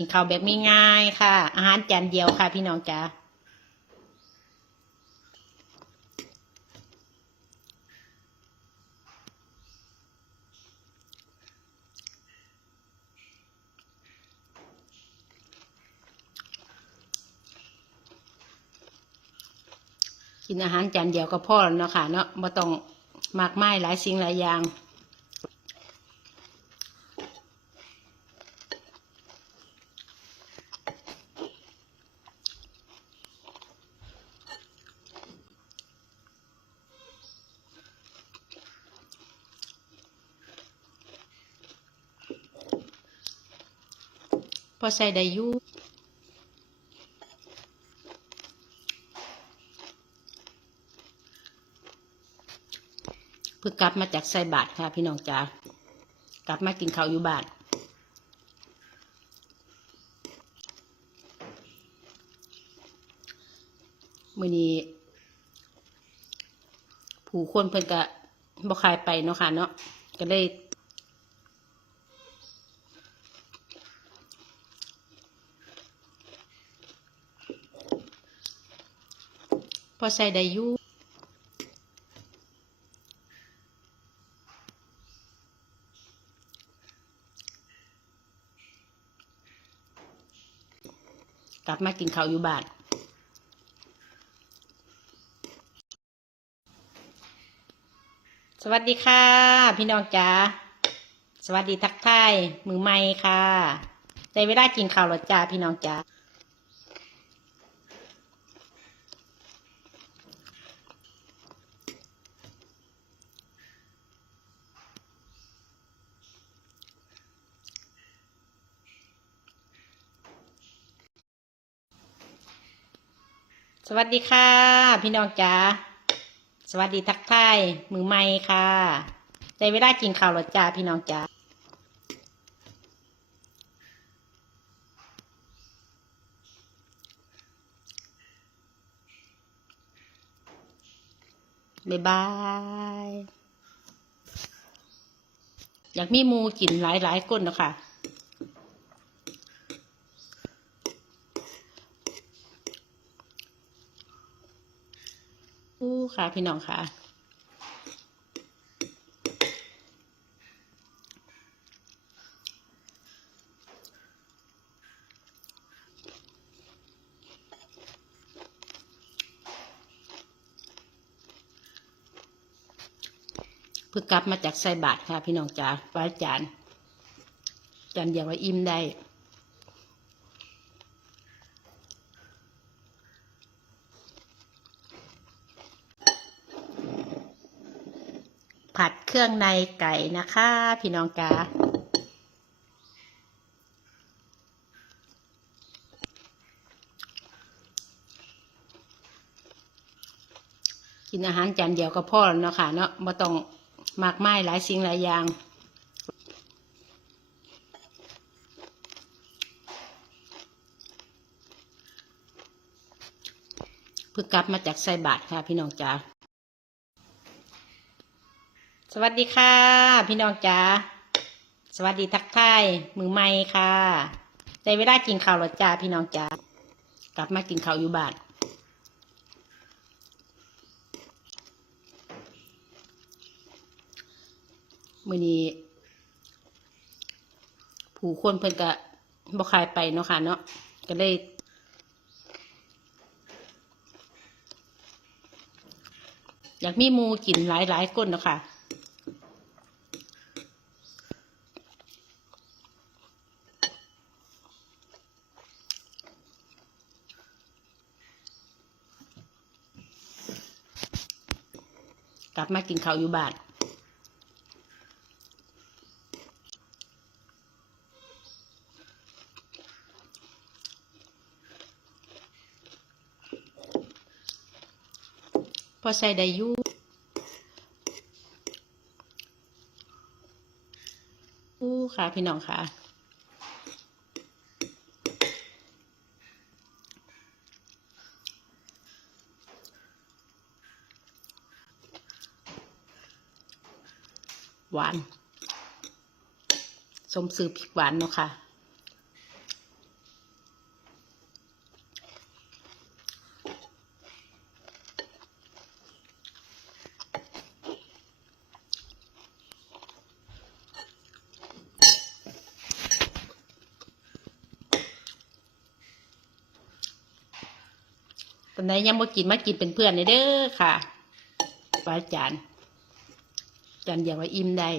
กินข้าวแบบง่ายๆค่ะ อาหารจานเดียวค่ะ พี่น้องจ๋ากินอาหารจานเดียวก็พอแล้วเนาะค่ะเนาะบ่ต้องมากมายหลายสิ่งหลายอย่าง พอใส่ได้ยู่เพิ่งกลับมาจากใส่บาทค่ะ พี่น้องจ๋ากลับมากินข้าวอยู่บานมื้อนี้ผู้คนเพิ่นก็บ่คายไปเนาะค่ะเนาะก็เลย พอใส่ได้ยู่กลับมากินข้าวอยู่บ้านสวัสดีค่ะ พี่น้องจ๋าสวัสดีทักทายมือใหม่ค่ะได้เวลากินข้าวแล้วจ้าพี่น้องจ๋า สวัสดีค่ะ พี่น้องจ๋าสวัสดีทักทายมือใหม่ค่ะได้เวลากินข้าวแล้วจ้าพี่น้องจ๋าบ๊ายบาย อยากมีมูกินหลายหลายๆก้นเนาะค่ะ อู้ค่ะพี่น้องค่ะเพิ่งกลับมาจากใส่บาทค่ะ พี่น้องจ๋าปลาจานจานเดียวว่าอิ่มได้ ผัดเครื่องในไก่นะคะ พี่น้องจ๋ากินอาหารจานเดียวก็พอแล้วเนาะค่ะเนาะบ่ต้องมากไมายหลายสิ่งหลายอย่างเพิ่งกลับมาจากใส่บาทค่ะพี่น้องจ๋า วัสดีค่ะ พี่น้องจ๋าสวัสดีทักทายมือใหม่ค่ะได้เวลากินข้าวแล้วจ้าพี่น้องจ๋ากลับมากินข้าวอยู่บ้านมือนี้ผู้คนเพิ่นก็บ่คายไปเนาะค่ะเนาะก็เลยอยากมีมูกินหลายหลายๆก้นเนาะค่ะ บมากินข้าวอยู่บ้านพอใส่ได้ยู่ค่ะพี่น้องค่ะ หวาน สมซื้อพริกหวานเนาะคะ่ะตอนไหนยังบ่กินมากินเป็นเพื่อนเลยเด้อค่ะปลาจาน จานอย่าว่าอิ่มได้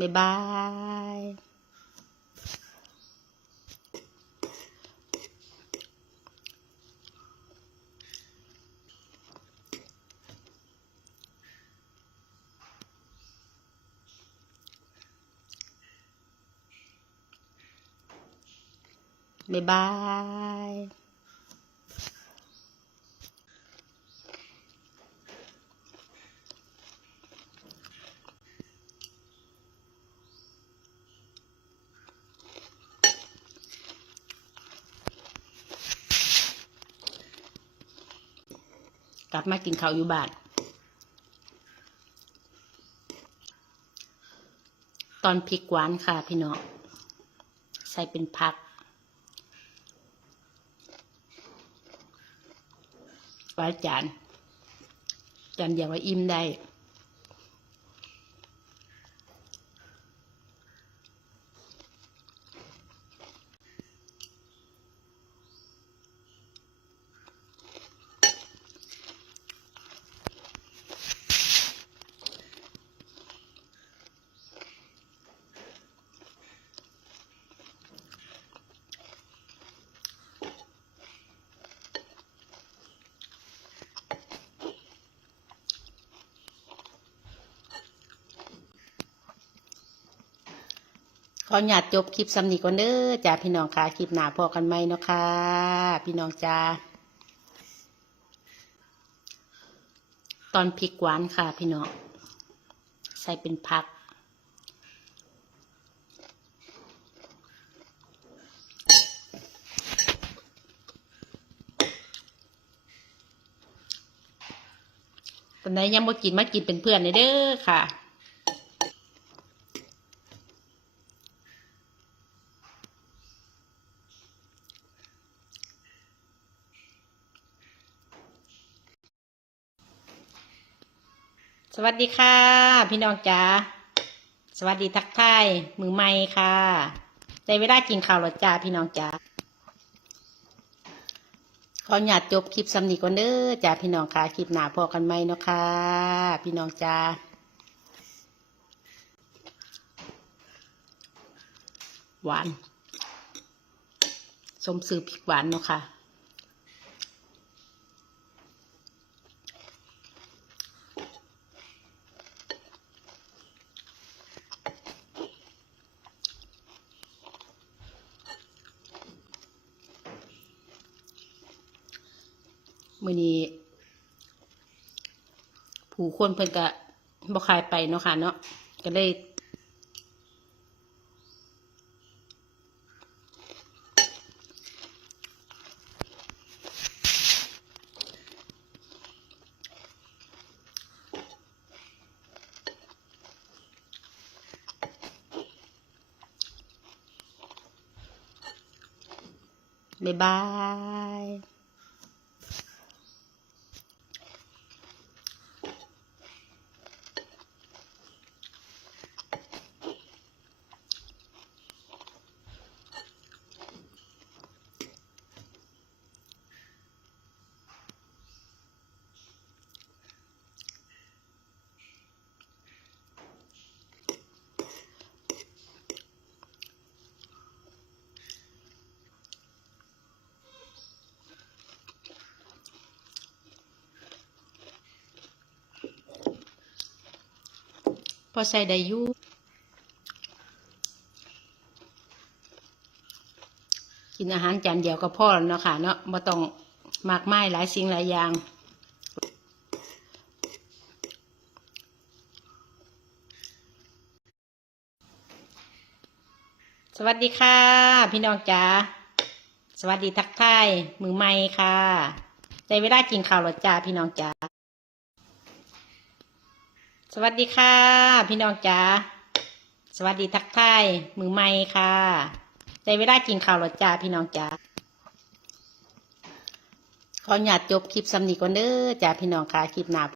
บ๊ายบายบ๊ายบาย กลับมากินข้าวอยู่บ้าน ตอนพริกหวานค่ะพี่น้อง ใส่เป็นผักไว้จานจานอย่าว่าอิ่มได้ ขอหยาดจบคลิปสำนีก่อนเด้อจ้าพี่น้องค่ะคลิปหน้าพอกันไหมเนาะค่ะพี่น้องจ้าตอนพริกหวานค่ะพี่น้องใส่เป็นผัก ตอนไหนยังบ่กินมากินเป็นเพื่อนเลยเด้อค่ะ สวัสดีค่ะ พี่น้องจ๋าสวัสดีทักทายมือใหม่ค่ะได้เวลากินข้าวแล้วจ้าพี่น้องจ๋าขอหยาดจบคลิปสำนีก่อนเด้อจ้าพี่น้องค่ะคลิปหน้าพอกันไหมเนาะค่ะพี่น้องจ๋าหวานสมซื้อพริกหวานเนาะค่ะ มื่อนี้ผู้คนเพิ่นก็บ่ขายไปเนาะค่ะเนาะก็เลยบ๊ายบาย พ อใส่ได้อยู่กินอาหารจานเดียวก็พอแล้วเนาะค่ะเนาะบ่ต้องมากไมายหลายสิ่งหลายอย่างสวัสดีค่ะ พี่น้องจ๋าสวัสดีทักทายมือใหม่ค่ะได้เวลากินข้าวแล้วจ้าพี่น้องจ๋า สวัสดีค่ะ พี่น้องจ๋าสวัสดีทักทายมือใหม่ค่ะได้เวลากินข้าวแล้วจ้าพี่น้องจ๋าขอหยาดจบคลิปสำนีก่อนเด้อจ้าพี่น้องค่ะคลิปหน้า